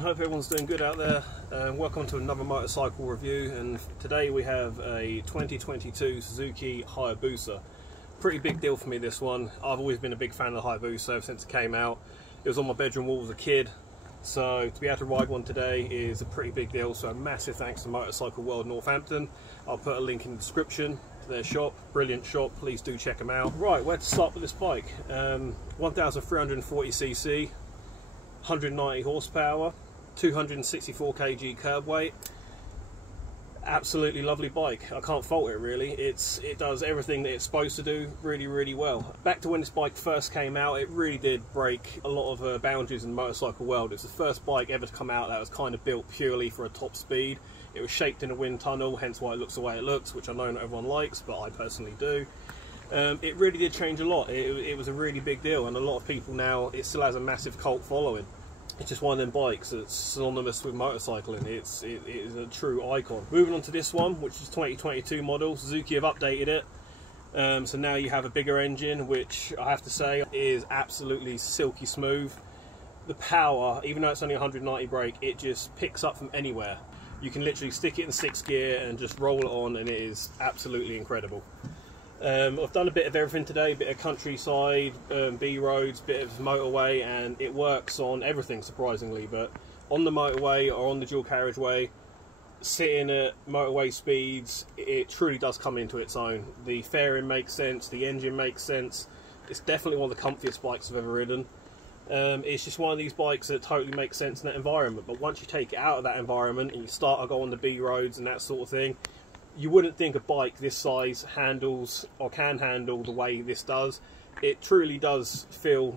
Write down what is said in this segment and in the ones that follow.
Hope everyone's doing good out there. Welcome to another motorcycle review, and today we have a 2022 Suzuki Hayabusa. Pretty big deal for me, this one. I've always been a big fan of the Hayabusa ever since it came out. It was on my bedroom wall as a kid, so to be able to ride one today is a pretty big deal. So massive thanks to Motorcycle World Northampton. I'll put a link in the description to their shop. Brilliant shop, please do check them out. Right, where to start with this bike? 1340cc, 190 horsepower, 264 kg curb weight. Absolutely lovely bike. I can't fault it really. It does everything that it's supposed to do really well. Back to when this bike first came out, it really did break a lot of boundaries in the motorcycle world. It's the first bike ever to come out that was kind of built purely for a top speed. It was shaped in a wind tunnel, hence why it looks the way it looks, which I know not everyone likes, but I personally do. It really did change a lot. It was a really big deal, and a lot of people now, it still has a massive cult following. It's just one of them bikes that's synonymous with motorcycling. It is a true icon. Moving on to this one, which is 2022 model. Suzuki have updated it. So now you have a bigger engine, which I have to say is absolutely silky smooth. The power, even though it's only 190 brake, it just picks up from anywhere. You can literally stick it in 6th gear and just roll it on, and it is absolutely incredible. I've done a bit of everything today, a bit of countryside, B roads, bit of motorway, and it works on everything surprisingly. But on the motorway or on the dual carriageway, sitting at motorway speeds, it truly does come into its own. The fairing makes sense, the engine makes sense. It's definitely one of the comfiest bikes I've ever ridden. It's just one of these bikes that totally makes sense in that environment, but once you take it out of that environment and you start to go on the B roads and that sort of thing, you wouldn't think a bike this size handles or can handle the way this does. It truly does feel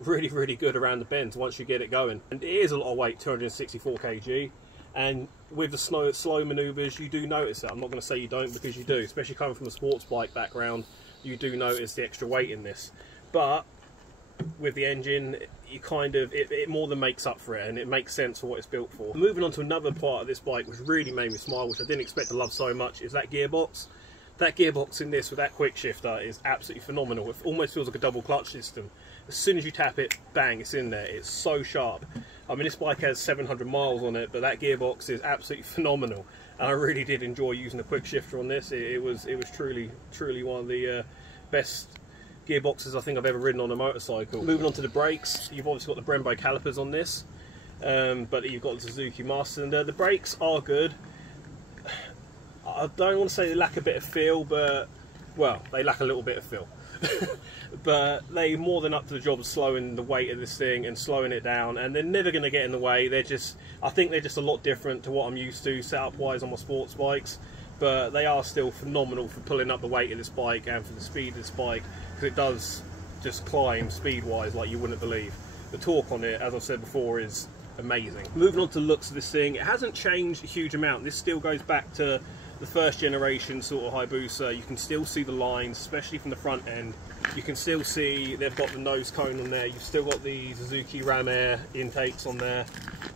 really good around the bends once you get it going. And it is a lot of weight, 264 kg, and with the slow manoeuvres you do notice it. I'm not going to say you don't, because you do, especially coming from a sports bike background. You do notice the extra weight in this, but with the engine, you kind of it more than makes up for it, and it makes sense for what it's built for. Moving on to another part of this bike which really made me smile, which I didn't expect to love so much, is that gearbox. That gearbox in this with that quick shifter is absolutely phenomenal. It almost feels like a double clutch system. As soon as you tap it, bang, it's in there. It's so sharp. I mean, this bike has 700 miles on it, but that gearbox is absolutely phenomenal, and I really did enjoy using the quick shifter on this. It was truly one of the best gearboxes I think I've ever ridden on a motorcycle. Moving on to the brakes, you've obviously got the Brembo calipers on this, but you've got the Suzuki Master Cylinder. The brakes are good. I don't want to say they lack a bit of feel, but, well, they lack a little bit of feel. But they more than up to the job of slowing the weight of this thing and slowing it down, and they're never going to get in the way. I think they're just a lot different to what I'm used to setup wise on my sports bikes, but they are still phenomenal for pulling up the weight of this bike and for the speed of this bike, because it does just climb speed wise like you wouldn't believe. The torque on it, as I've said before, is amazing. Moving on to the looks of this thing, it hasn't changed a huge amount. This still goes back to the first generation sort of Hayabusa. You can still see the lines, especially from the front end. You can still see they've got the nose cone on there. You've still got the Suzuki Ram Air intakes on there,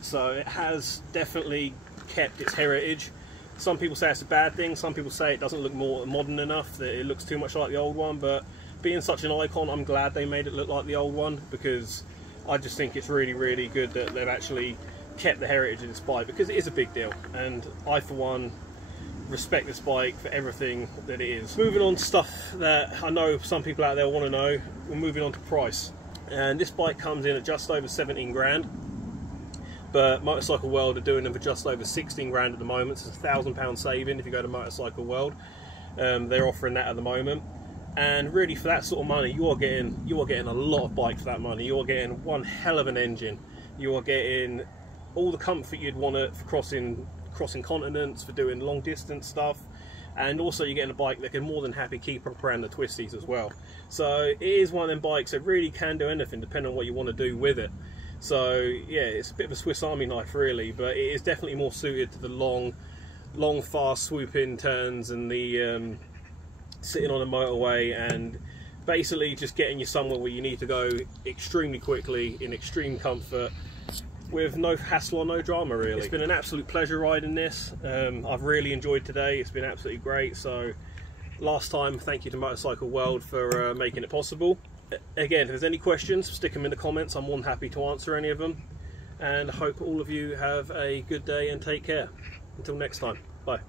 so it has definitely kept its heritage. Some people say it's a bad thing, some people say it doesn't look more modern enough, that it looks too much like the old one, but being such an icon, I'm glad they made it look like the old one, because I just think it's really good that they've actually kept the heritage of this bike, because it is a big deal, and I for one respect this bike for everything that it is. Moving on to stuff that I know some people out there want to know, we're moving on to price, and this bike comes in at just over 17 grand. But Motorcycle World are doing them for just over 16 grand at the moment, so it's a £1,000 saving if you go to Motorcycle World. They're offering that at the moment, and really for that sort of money, you are getting a lot of bike for that money. You are getting one hell of an engine. You are getting all the comfort you'd want for crossing continents, for doing long distance stuff, and also you're getting a bike that can more than happy keep up around the twisties as well. So it is one of them bikes that really can do anything depending on what you want to do with it. So yeah, it's a bit of a Swiss Army knife really, but it is definitely more suited to the long fast swoop-in turns and the sitting on a motorway and basically just getting you somewhere where you need to go extremely quickly in extreme comfort with no hassle or no drama really. It's been an absolute pleasure riding this. I've really enjoyed today. It's been absolutely great. So last time, thank you to Motorcycle World for making it possible. Again, if there's any questions, stick them in the comments. I'm more than happy to answer any of them, and I hope all of you have a good day and take care. Until next time, bye.